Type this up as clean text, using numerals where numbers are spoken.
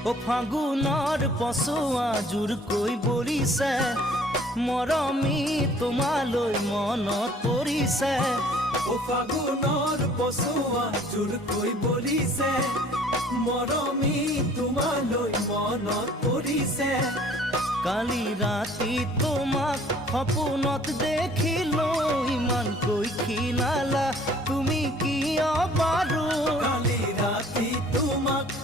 ও ফাগুনৰ পছোৱা জোৰ কৈ বৰিছে মৰমী তোমালৈ মনত পৰিছে ও ফাগুনৰ পছোৱা জোৰ কৈ বৰিছে মৰমী তোমালৈ মনত পৰিছে কালি ৰাতি তোমাক সপোনত দেখিলো ইমানকৈ খিলালা তুমি কিয় বাৰু কালি ৰাতি তোমাক